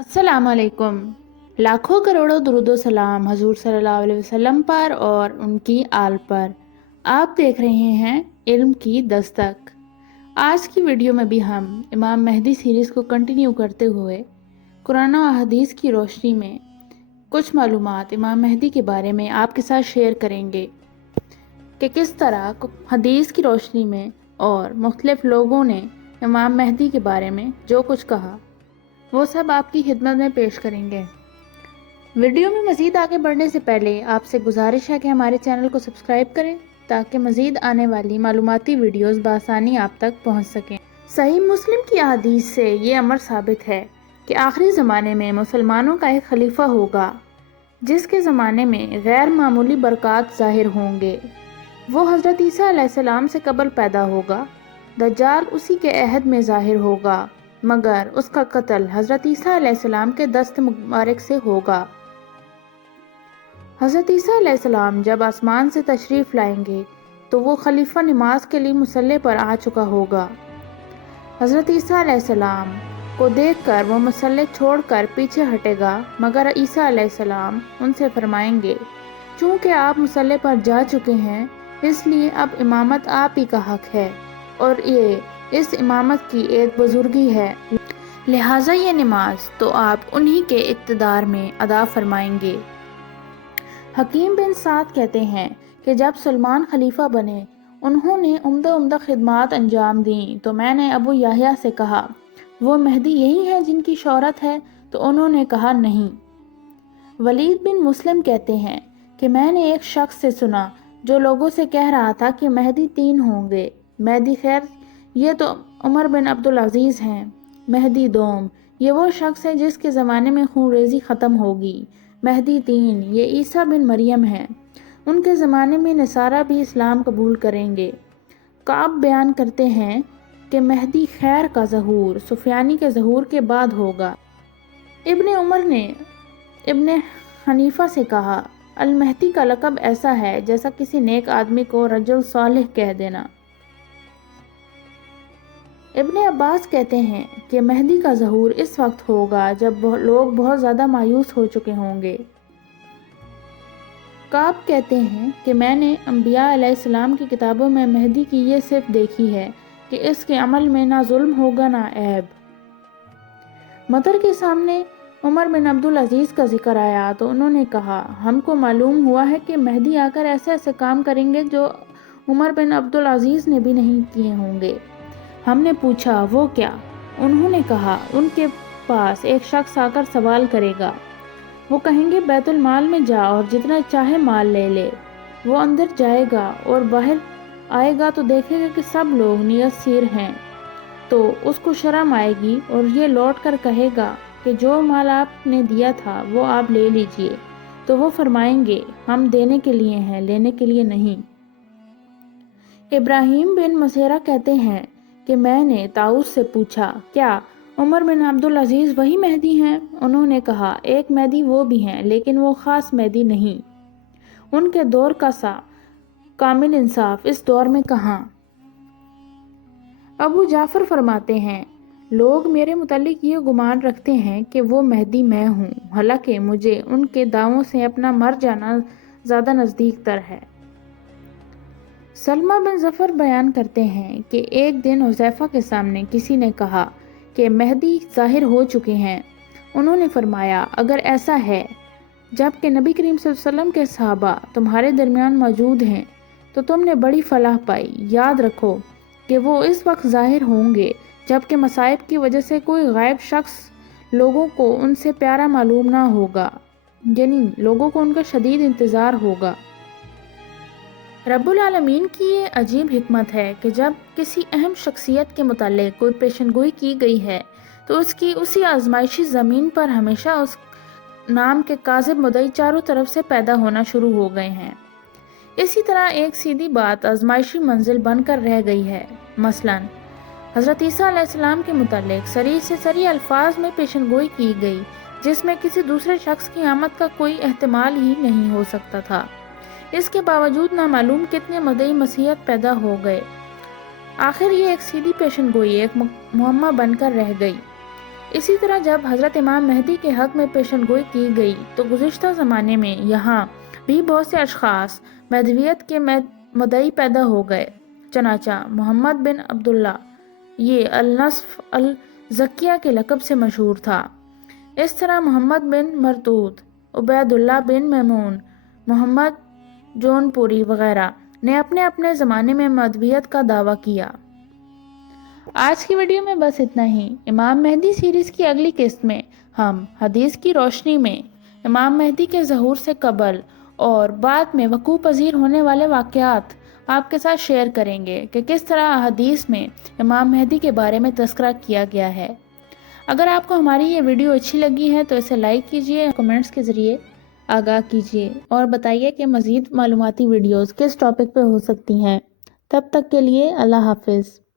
अस्सलाम वालेकुम। लाखों करोड़ों दुरूद सलाम हजूर सल्लल्लाहु अलैहि वसल्लम पर और उनकी आल पर। आप देख रहे हैं इल्म की दस्तक। आज की वीडियो में भी हम इमाम मेहदी सीरीज़ को कंटिन्यू करते हुए कुरान और हदीस की रोशनी में कुछ मालूमात इमाम मेहदी के बारे में आपके साथ शेयर करेंगे कि किस तरह हदीस की रोशनी में और मुख्तलिफ लोगों ने इमाम मेहदी के बारे में जो कुछ कहा वो सब आपकी खिदमत में पेश करेंगे। वीडियो में मज़ीद आगे बढ़ने से पहले आपसे गुजारिश है कि हमारे चैनल को सब्सक्राइब करें ताकि मज़ीद आने वाली मालूमाती वीडियोस बआसानी आप तक पहुंच सकें। सही मुस्लिम की हदीस से ये अमर साबित है कि आखिरी ज़माने में मुसलमानों का एक खलीफा होगा जिसके ज़माने में गैर मामूली बरक़ात ज़ाहिर होंगे। वो हज़रत ईसा अलैहिस्सलाम से कबल पैदा होगा। दज्जाल उसी के अहद में ज़ाहिर होगा मगर उसका कत्ल हज़रत ईसा अलैहिस्सलाम के दस्त मुबारक से होगा। हज़रत ईसा अलैहिस्सलाम जब आसमान से तशरीफ़ लाएंगे तो वो खलीफा नमाज के लिए मुसल्ले पर आ चुका होगा। हज़रत ईसा अलैहिस्सलाम को देखकर वो मुसल्ले छोड़कर पीछे हटेगा मगर ईसा अलैहिस्सलाम उनसे फरमाएंगे, चूँकि आप मुसल्ले पर जा चुके हैं इसलिए अब इमामत आप ही का हक है और ये इस इमामत की एक बुजुर्गी है, लिहाजा ये नमाज तो आप उन्हीं के इक़्तिदार में अदा फरमाएंगे। हकीम बिन साद कहते हैं कि जब सलमान खलीफा बने उन्होंने उम्दा खिदमात अंजाम दी तो मैंने अबू याह्या से कहा, वो मेहदी यही है जिनकी शोहरत है? तो उन्होंने कहा नहीं। वलीद बिन मुस्लिम कहते हैं कि मैंने एक शख्स से सुना जो लोगों से कह रहा था कि मेहदी 3 होंगे। मेहदी खैर ये तो उमर बिन अब्दुल अजीज़ हैं। मेहदी दोम ये वो शख्स है जिसके ज़माने में खूनरेज़ी ख़त्म होगी। मेहदी 3 ये ईसा बिन मरियम हैं। उनके ज़माने में नसारा भी इस्लाम कबूल करेंगे। काब बयान करते हैं कि मेहदी खैर का ज़हूर सुफियानी के ज़हूर के बाद होगा। इब्ने उमर ने इब्ने हनीफा से कहा, अल मेहदी का लक़ब ऐसा है जैसा किसी नेक आदमी को रजुल सालिह कह देना। इब्ने अब्बास कहते हैं कि मेहदी का ज़हूर इस वक्त होगा जब लोग बहुत ज़्यादा मायूस हो चुके होंगे। काब कहते हैं कि मैंने अंबिया अलैहिस्सलाम की किताबों में मेहदी की ये सिर्फ देखी है कि इसके अमल में ना जुल्म होगा ना ऐब। मदर के सामने उमर बिन अब्दुल अजीज़ का जिक्र आया तो उन्होंने कहा, हमको मालूम हुआ है कि मेहदी आकर ऐसे ऐसे काम करेंगे जो उमर बिन अब्दुल अजीज़ ने भी नहीं किए होंगे। हमने पूछा, वो क्या? उन्होंने कहा, उनके पास एक शख्स आकर सवाल करेगा। वो कहेंगे बैतुल माल में जा और जितना चाहे माल ले ले। वो अंदर जाएगा और बाहर आएगा तो देखेगा कि सब लोग नियत सीर हैं। तो उसको शर्म आएगी और ये लौट कर कहेगा कि जो माल आपने दिया था वो आप ले लीजिए। तो वो फरमाएंगे, हम देने के लिए हैं, लेने के लिए नहीं। इब्राहिम बिन मसेरा कहते हैं कि मैंने ताऊस से पूछा, क्या उमर बिन अब्दुल अजीज़ वही मेहदी हैं? उन्होंने कहा, एक मेहदी वो भी हैं लेकिन वो ख़ास मेहदी नहीं। उनके दौर का सा कामिल इंसाफ इस दौर में कहाँ? अबू जाफ़र फरमाते हैं, लोग मेरे मुतालिक ये गुमान रखते हैं कि वो मेहदी मैं हूँ, हालांकि मुझे उनके दावों से अपना मर जाना ज़्यादा नज़दीक तर है। सलमा बिन ज़फ़र बयान करते हैं कि एक दिन हुज़ैफ़ा के सामने किसी ने कहा कि मेहदी ज़ाहिर हो चुके हैं। उन्होंने फरमाया, अगर ऐसा है जबकि नबी करीम सल्लल्लाहु अलैहि वसल्लम के सहाबा तुम्हारे दरमियान मौजूद हैं तो तुमने बड़ी फलाह पाई। याद रखो कि वो इस वक्त ज़ाहिर होंगे जबकि मसाइब की वजह से कोई गायब शख्स लोगों को उनसे प्यारा मालूम ना होगा, यानी लोगों को उनका शदीद इंतज़ार होगा। रब्बुल आलमीन की ये अजीब हिकमत है कि जब किसी अहम शख्सियत के मुताल्लिक़ कोई पेशनगोई की गई है तो उसकी उसी आजमाइशी ज़मीन पर हमेशा उस नाम के काज़िब मुदई चारों तरफ से पैदा होना शुरू हो गए हैं। इसी तरह एक सीधी बात आजमाइशी मंजिल बनकर रह गई है। मसलन हज़रत ईसा अलैहिस्सलाम के मुताल्लिक़ सरी से सरी अल्फाज में पेशनगोई की गई जिसमें किसी दूसरे शख्स की आमद का कोई एहतमाल ही नहीं हो सकता था। इसके बावजूद नामालूम कितने मदई मसीहत पैदा हो गए। आखिर ये एक सीधी पेशनगोई एक मुअम्मा बनकर रह गई। اسی طرح جب حضرت امام مہدی کے حق میں پیشن گوئی کی گئی تو گزشتہ زمانے میں یہاں بھی بہت سے اشخاص مہدویت کے مدعی پیدا ہو گئے، چنانچہ محمد بن عبداللہ یہ النصف الزکیہ کے لقب سے مشہور تھا۔ اس طرح محمد بن مرتود، عبید اللہ بن میمون، محمد جون پوری وغیرہ نے اپنے اپنے زمانے میں مہدویت کا دعویٰ کیا۔ آج کی ویڈیو میں بس اتنا ہی۔ امام مہدی سیریز کی اگلی قسط میں ہم حدیث کی روشنی میں امام مہدی کے ظہور سے قبل اور بعد میں وقوع پذیر ہونے والے واقعات آپ کے ساتھ شیئر کریں گے کہ کس طرح حدیث میں امام مہدی کے بارے میں تذکرہ کیا گیا ہے۔ اگر آپ کو ہماری یہ ویڈیو اچھی لگی ہے تو اسے لائک کیجیے، کمنٹس کے ذریعے آگاہ کیجیے اور بتائیے کہ مزید معلوماتی ویڈیوز کس ٹاپک پہ ہو سکتی ہیں۔ تب تک کے لیے اللہ حافظ۔